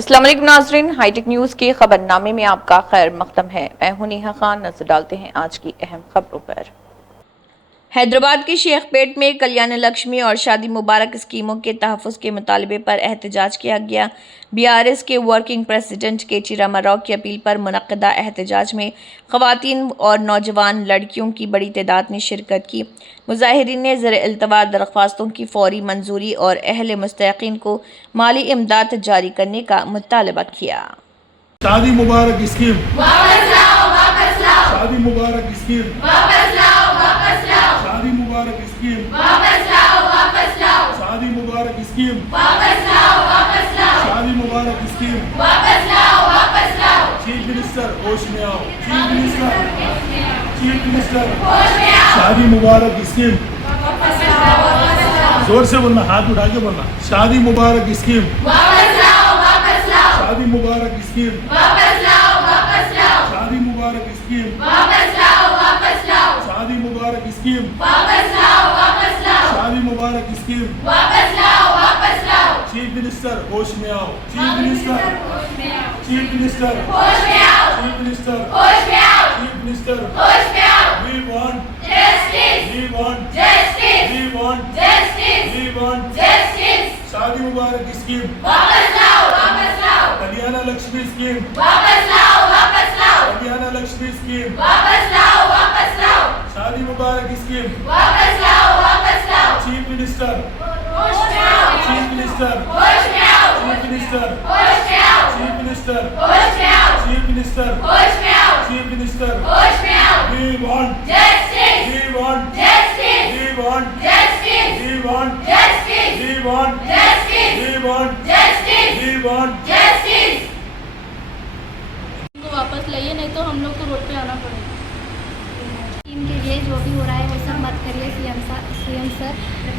अस्सलाम वालेकुम नाज़रीन, हाईटेक न्यूज़ के खबरनामे में आपका खैर मकदम है। मैं हूं नेहा खान। नजर डालते हैं आज की अहम खबरों पर। हैदराबाद के शेखपेट में कल्याण लक्ष्मी और शादी मुबारक स्कीमों के तहफ़्फ़ुज़ के मुतालबे पर एहतजाज किया गया। BRS के वर्किंग प्रेसिडेंट KT रामाराव की अपील पर मुनक़्क़दा एहतजाज में ख़वातीन और नौजवान लड़कियों की बड़ी तादाद ने शिरकत की। मुज़ाहिरीन ने ज़ेर-इल्तवा दरख्वास्तों की फ़ौरी मंजूरी और अहले मुस्तहिक़ीन को माली इमदाद जारी करने का मुतालबा किया। शादी मुबारक स्कीम वापस लाओ, वापस लाओ, शादी मुबारक स्कीम वापस लाओ, वापस लाओ, शादी मुबारक स्कीम वापस लाओ, वापस लाओ, शादी मुबारक स्कीम वापस लाओ, वापस लाओ, शादी मुबारक स्कीम वापस लाओ, वापस लाओ, चीफ मिनिस्टर होश में आओ, चीफ मिनिस्टर होश में आओ, शादी मुबारक स्कीम वापस लाओ, वापस लाओ, जोर से बोलना, हाथ उठा के बोलना। शादी मुबारक स्कीम वापस लाओ, वापस लाओ, शादी मुबारक स्कीम वापस लाओ, वापस लाओ, शादी मुबारक स्कीम वापस लाओ, वापस लाओ, शादी मुबारक स्कीम वापस लाओ, वापस लाओ, शादी मुबारक स्कीम वापस लाओ, वापस लाओ, चीफ मिनिस्टर होश में आओ, चीफ मिनिस्टर होश में आओ, चीफ मिनिस्टर होश में आओ, चीफ मिनिस्टर होश में आओ, चीफ मिनिस्टर होश में आओ, we want justice, we want justice, we want justice, we want justice, शादी मुबारक स्कीम वापस लाओ, वापस लाओ, कल्याण लक्ष्मी स्कीम वापस लाओ, वापस लाओ, कल्याण लक्ष्मी स्कीम वापस लाओ, वापस लाओ, शादी मुबारक स्कीम वापस लाओ, वापस लाओ, चीफ मिनिस्टर होश में आओ, चीफ मिनिस्टर होश में आओ, चीफ मिनिस्टर होश में आओ, चीफ मिनिस्टर होश में आओ, चीफ मिनिस्टर होश में आओ, चीफ मिनिस्टर होश में आओ, we want justice, we want justice, we want justice, we want justice, we want justice, we want justice, we want justice, को वापस लाइए, नहीं तो हम लोग को रोड पे आना पड़ेगा। स्कीम के लिए जो भी हो रहा है वो सब मत करिए। सीएम सर,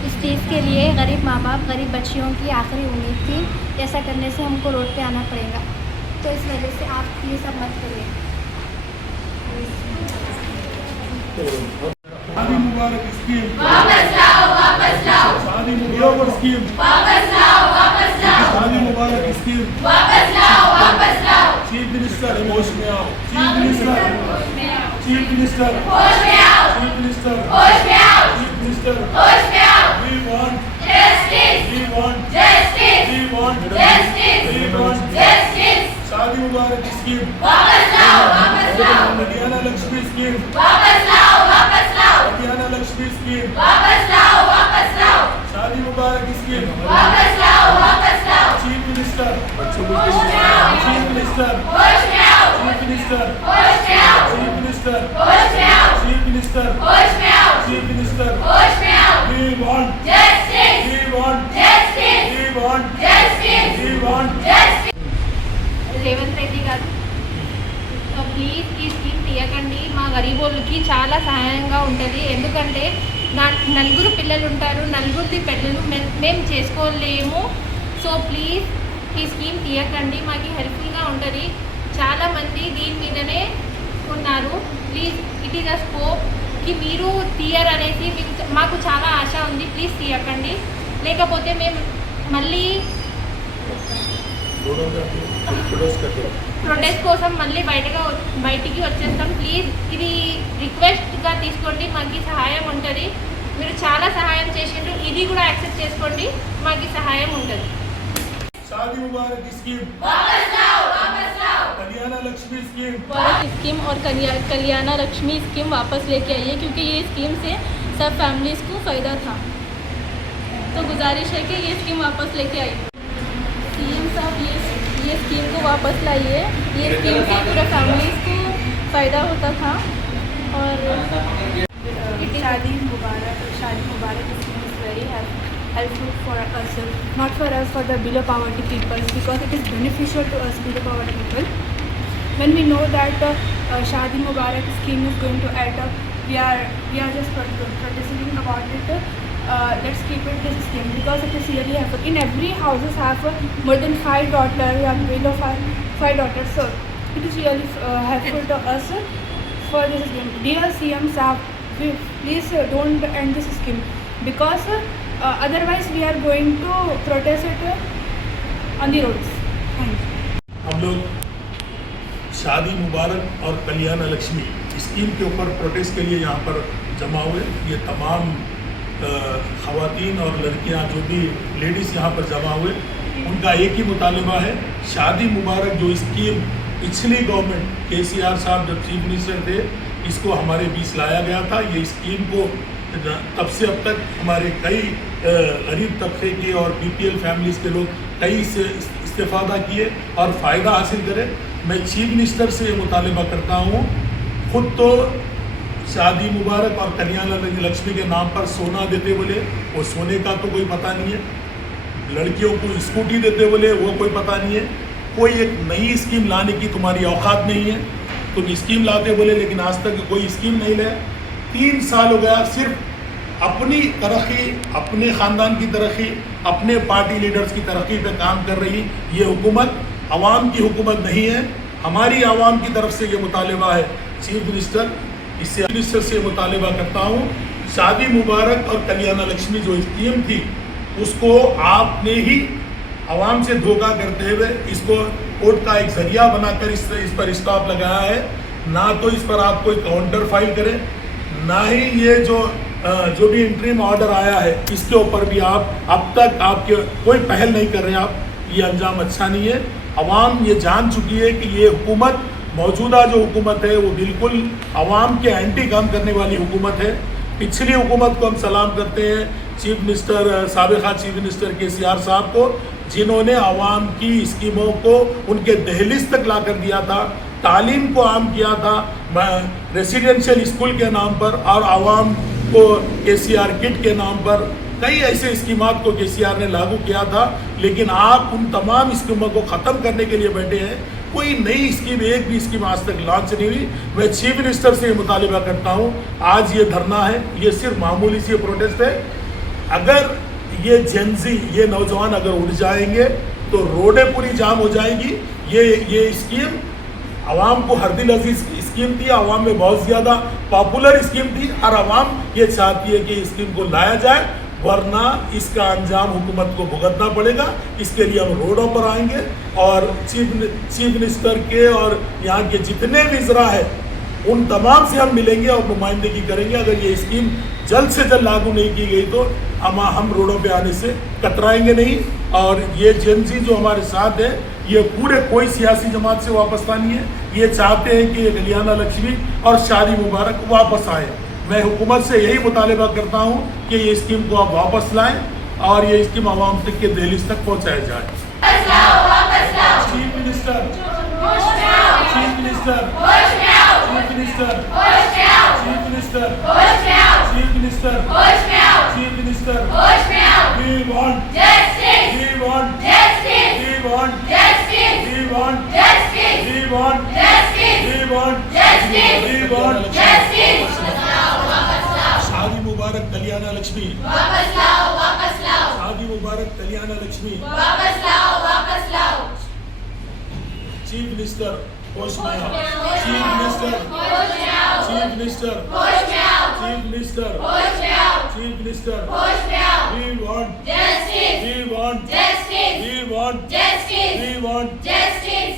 इस चीज़ के लिए गरीब माँ बाप, गरीब बच्चियों की आखिरी उम्मीद थी। ऐसा करने से हमको रोड पे आना पड़ेगा, तो इस वजह से आप ये सब मत करिए। शादी मुबारक स्कीम वापस लाओ, वापस लाओ, शादी मुबारक स्कीम वापस लाओ, वापस लाओ, शादी मुबारक स्कीम वापस लाओ, वापस लाओ, चीफ मिनिस्टर होश में आओ, चीफ मिनिस्टर चीफ मिनिस्टर होश में आओ, चीफ मिनिस्टर होश में आओ, चीफ मिनिस्टर होश में आओ, we want justice, we want justice, we want justice, we want justice, शादी मुबारक स्कीम वापस लाओ, वापस लाओ, कल्याण लक्ष्मी स्कीम वापस लाओ, वापस लाओ, कल्याण लक्ष्मी स्कीम वापस लाओ, वापस लाओ, शादी मुबारक स्कीम वापस लाओ, वापस लाओ, चीफ मिनिस्टर होश में आओ, चीफ मिनिस्टर होश में आओ, चीफ मिनिस्टर होश में आओ, चीफ मिनिस्टर होश में आओ, चीफ मिनिस्टर होश में आओ, चीफ मिनिस्टर होश में आओ, we want justice, we want justice, we want justice, we want justice, Revanth Reddy గారు, ప్లీజ్ ఈ స్కీమ్ తీయకండి. మా గరీబోళ్ళకి చాలా సహాయంగా ఉంటుంది. ఎందుకంటే నలుగురు పిల్లలు ఉంటారు, నలుగురిది పెళ్ళలు మేము చేసుకోలేము. సో ప్లీజ్ ఈ స్కీమ్ తీయకండి, మాకు హెల్ప్ఫుల్గా ఉంటుంది. చాలామంది దీని మీదనే ఉన్నారు. Please it is a scope కి మీరు తీయరనేసి మాకు చాలా ఆశ ఉంది. ప్లీజ్ తీయకండి, లేకపోతే మేము మళ్ళీ ప్రొటెస్ట్ కోసం మళ్ళీ బయటికి వచ్చేస్తాం. ప్లీజ్ ఇది రిక్వెస్ట్గా తీసుకోండి, మాకు సహాయం ఉంటుంది. మీరు చాలా సహాయం చేసిండ్రు, ఇది కూడా యాక్సెప్ట్ చేసుకోండి, మాకు సహాయం ఉంటుంది. शादी मुबारक स्कीम वापस लाओ, वापस लाओ, कल्याण लक्ष्मी स्कीम मुबारक स्कीम और कल्याण लक्ष्मी स्कीम वापस लेके आइए, क्योंकि ये स्कीम से सब फैमिलीज़ को फ़ायदा था। तो गुजारिश है कि ये स्कीम वापस लेके आइए। सीएम साहब, ये स्कीम को वापस लाइए। ये स्कीम से पूरा फैमिलीज़ को फ़ायदा होता था। और Shaadi Mubarak scheme is very helpful for us, not for us, for the below poverty people, because it is beneficial to us below poverty people. When we know that Shadi Mubarak scheme is going to add up, we are just protesting about it. Let's keep it this scheme, because it is really helpful. In every houses have more than 5 daughters, or below 5 daughters, so it is really helpful to us for this scheme. Dear CM Saab, please don't end this scheme, because otherwise we are going to protest it on the roads. Thank you. हम लोग शादी मुबारक और कल्याण Lakshmi scheme के ऊपर protest के लिए यहाँ पर जमा हुए। ये तमाम ख़वातीन और लड़कियाँ जो भी लेडीज़ यहाँ पर जमा हुए, उनका एक ही मुतालबा है, शादी मुबारक जो स्कीम पिछली गवर्नमेंट केसीआर साहब जब चीफ मिनिस्टर थे, इसको हमारे बीच लाया गया था। ये स्कीम को तब से अब तक हमारे कई गरीब तबके के और बीपीएल फैमिलीज़ के लोग कई से इस्तेफादा किए और फ़ायदा हासिल करे। मैं चीफ मिनिस्टर से ये मुतालबा करता हूँ, खुद तो शादी मुबारक और कल्याण लक्ष्मी के नाम पर सोना देते बोले, वो सोने का तो कोई पता नहीं है। लड़कियों को स्कूटी देते बोले, वो कोई पता नहीं है। कोई एक नई स्कीम लाने की तुम्हारी औकात नहीं है। तुम स्कीम लाते बोले, लेकिन आज तक कोई स्कीम नहीं लाया। 3 साल हो गया, सिर्फ अपनी तरक्की, अपने ख़ानदान की तरक्की, अपने पार्टी लीडर्स की तरक्की पे काम कर रही ये हुकूमत आवाम की हुकूमत नहीं है। हमारी आवाम की तरफ से ये मुतालबा है, चीफ मिनिस्टर से मुतालबा करता हूँ, शादी मुबारक और कल्याण लक्ष्मी जो स्कीम थी उसको आपने ही आवाम से धोखा करते हुए इसको कोर्ट का एक जरिया बनाकर इस पर स्टॉप लगाया है। ना तो इस पर आप कोई काउंटर फाइल करें, ना ही ये जो भी इंटरिम ऑर्डर आया है इसके ऊपर भी आप अब तक आपके कोई पहल नहीं कर रहे हैं। आप ये अंजाम अच्छा नहीं है। अवाम ये जान चुकी है कि ये हुकूमत, मौजूदा जो हुकूमत है, वो बिल्कुल अवाम के एंटी काम करने वाली हुकूमत है। पिछली हुकूमत को हम सलाम करते हैं, चीफ मिनिस्टर साबिक़ा चीफ मिनिस्टर केसीआर साहब को, जिन्होंने आवाम की स्कीमों को उनके दहलीज तक ला कर दिया था, तालीम को आम किया था रेसिडेंशियल स्कूल के नाम पर, और आवाम को केसीआर किट के नाम पर कई ऐसे स्कीमात को केसीआर ने लागू किया था। लेकिन आप उन तमाम स्कीमों को ख़त्म करने के लिए बैठे हैं। कोई नई स्कीम, एक भी स्कीम आज तक लॉन्च नहीं हुई। मैं चीफ मिनिस्टर से मुतालिबा करता हूँ, आज ये धरना है, ये सिर्फ मामूली सी प्रोटेस्ट है। अगर ये जेंजी, ये नौजवान अगर उड़ जाएंगे तो रोडें पूरी जाम हो जाएंगी। ये स्कीम आवाम को हरदिल अजीज स्कीम थी, आवाम में बहुत ज़्यादा पॉपुलर स्कीम थी, और आवाम ये चाहती है कि इस स्कीम को लाया जाए, वरना इसका अंजाम हुकूमत को भुगतना पड़ेगा। इसके लिए हम रोडों पर आएंगे और चीफ मिनिस्टर के और यहाँ के जितने वज़रा है उन तमाम से हम मिलेंगे और नुमाइंदगी करेंगे। अगर ये स्कीम जल्द से जल्द लागू नहीं की गई तो हम रोडों पे आने से कतराएंगे नहीं। और ये जेंजी जो हमारे साथ है, ये पूरे कोई सियासी जमात से वापस नहीं है। ये चाहते हैं कि कल्याण लक्ष्मी और शादी मुबारक वापस आए। मैं हुकूमत से यही मुतालिबा करता हूँ कि ये स्कीम को आप वापस लाएं और ये स्कीम आवाम तक के दहलीज तक पहुँचाया जाए। Chief minister, chief minister, chief minister, chief minister, chief minister, chief minister, we want justice, we want justice, we want justice, we want justice, we want justice, we want justice, we want justice। शादी मुबारक कल्याण लक्ष्मी वापस लाओ, वापस लाओ। शादी मुबारक कल्याण लक्ष्मी वापस लाओ, वापस लाओ। चीफ मिनिस्टर होश में आओ, चीफ मिनिस्टर होश में आओ, चीफ मिनिस्टर होश में आओ, चीफ मिनिस्टर होश में आओ, चीफ मिनिस्टर होश में आओ। We want justice, we want justice, we want justice, we want justice।